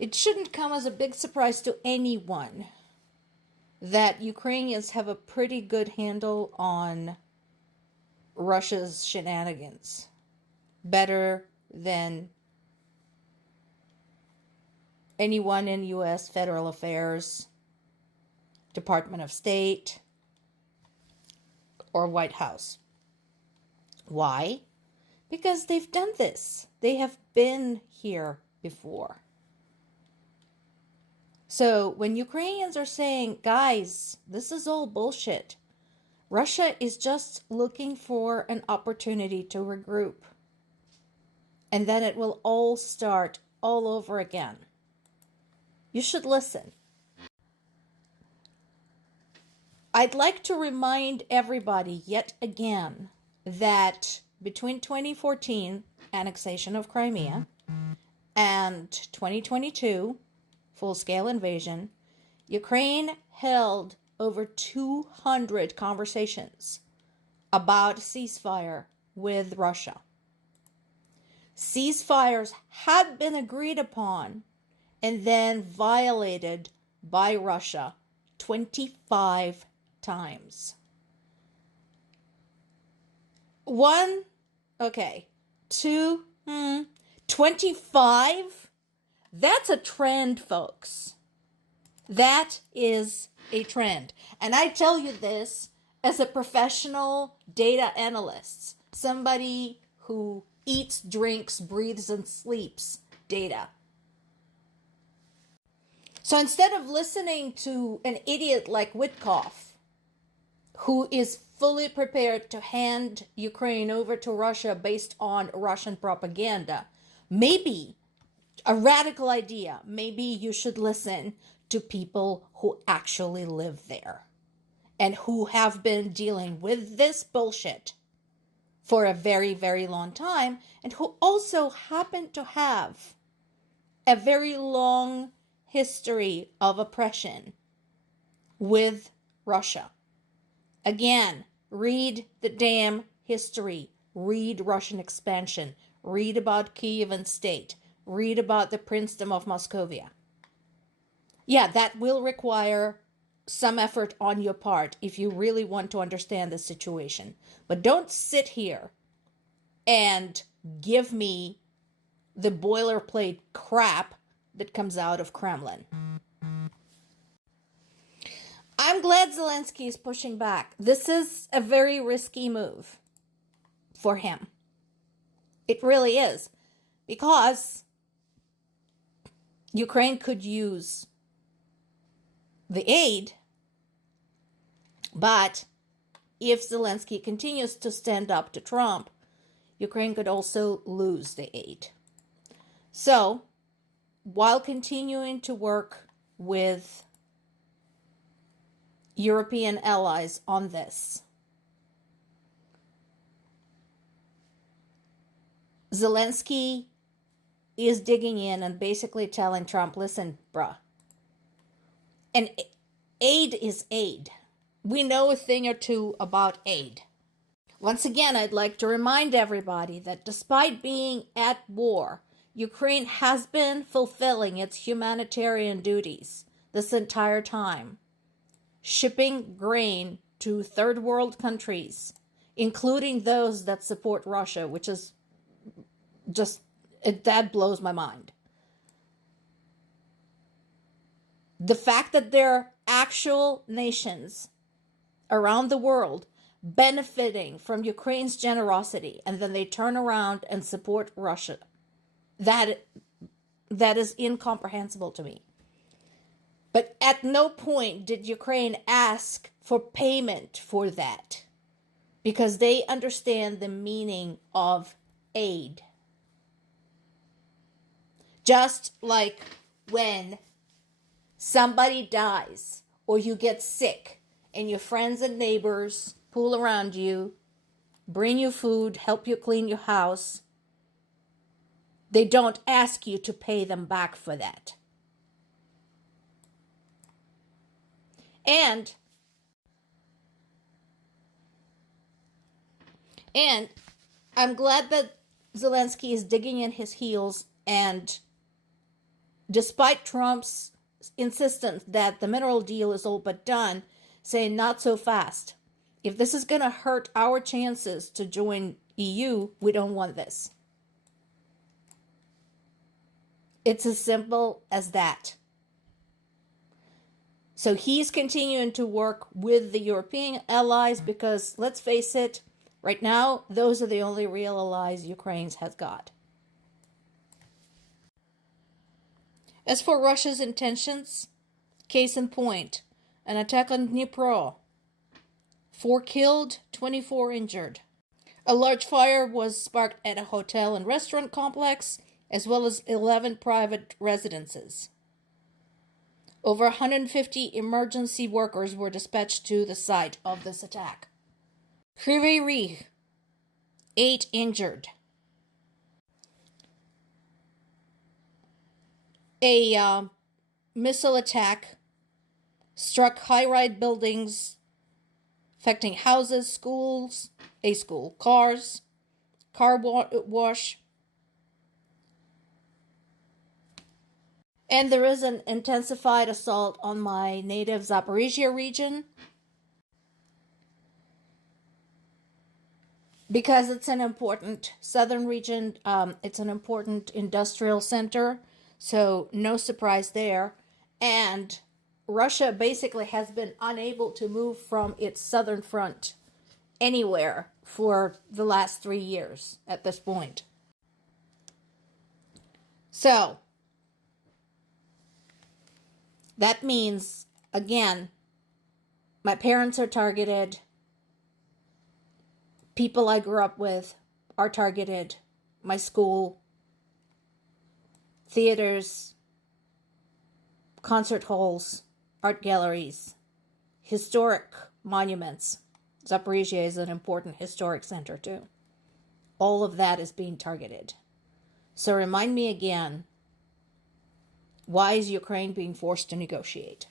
It shouldn't come as a big surprise to anyone that Ukrainians have a pretty good handle on Russia's shenanigans. Better than anyone in U.S. Federal Affairs, Department of State, or White House. Why? Because they've done this. They have been here before. So when Ukrainians are saying, guys, this is all bullshit, Russia is just looking for an opportunity to regroup. And then it will all start all over again. You should listen. I'd like to remind everybody yet again that between 2014, annexation of Crimea, and 2022, full-scale invasion, Ukraine held over 200 conversations about ceasefire with Russia. Ceasefires had been agreed upon and then violated by Russia 25 times. 25? That's a trend, folks. That is a trend. And I tell you this as a professional data analyst, somebody who eats, drinks, breathes, and sleeps data. So instead of listening to an idiot like Witkoff, who is fully prepared to hand Ukraine over to Russia based on Russian propaganda, maybe a radical idea, maybe you should listen to people who actually live there and who have been dealing with this bullshit for a very, very long time, and who also happen to have a very long history of oppression with Russia. Again, read the damn history. Read Russian expansion. Read about Kievan state. Read about the Princedom of Moscovia. Yeah, that will require some effort on your part if you really want to understand the situation. But don't sit here and give me the boilerplate crap that comes out of Kremlin. I'm glad Zelensky is pushing back. This is a very risky move for him. It really is. Because Ukraine could use the aid, but if Zelensky continues to stand up to Trump, Ukraine could also lose the aid. So, while continuing to work with European allies on this, Zelensky is digging in and basically telling Trump, listen, bruh, and aid is aid. We know a thing or two about aid. Once again, I'd like to remind everybody that despite being at war, Ukraine has been fulfilling its humanitarian duties this entire time, shipping grain to third world countries, including those that support Russia, which is just, that blows my mind. The fact that there are actual nations around the world benefiting from Ukraine's generosity, and then they turn around and support Russia, that is incomprehensible to me. But at no point did Ukraine ask for payment for that, because they understand the meaning of aid. Just like when somebody dies or you get sick and your friends and neighbors pool around you, bring you food, help you clean your house, they don't ask you to pay them back for that. And I'm glad that Zelensky is digging in his heels and despite Trump's insistence that the mineral deal is all but done, saying not so fast. If this is going to hurt our chances to join EU, we don't want this. It's as simple as that. So he's continuing to work with the European allies because, let's face it, right now, those are the only real allies Ukraine has got. As for Russia's intentions, case in point, an attack on Dnipro. 4 killed, 24 injured. A large fire was sparked at a hotel and restaurant complex, as well as 11 private residences. Over 150 emergency workers were dispatched to the site of this attack. Kryvyi Rih, 8 injured. A missile attack struck high-rise buildings, affecting houses, schools, cars, car wash. And there is an intensified assault on my native Zaporizhia region because it's an important southern region. It's an important industrial center, so no surprise there. And Russia basically has been unable to move from its southern front anywhere for the last 3 years at this point. So that means, again, my parents are targeted. People I grew up with are targeted. My school, theaters, concert halls, art galleries, historic monuments. Zaporizhia is an important historic center too. All of that is being targeted. So remind me again, why is Ukraine being forced to negotiate?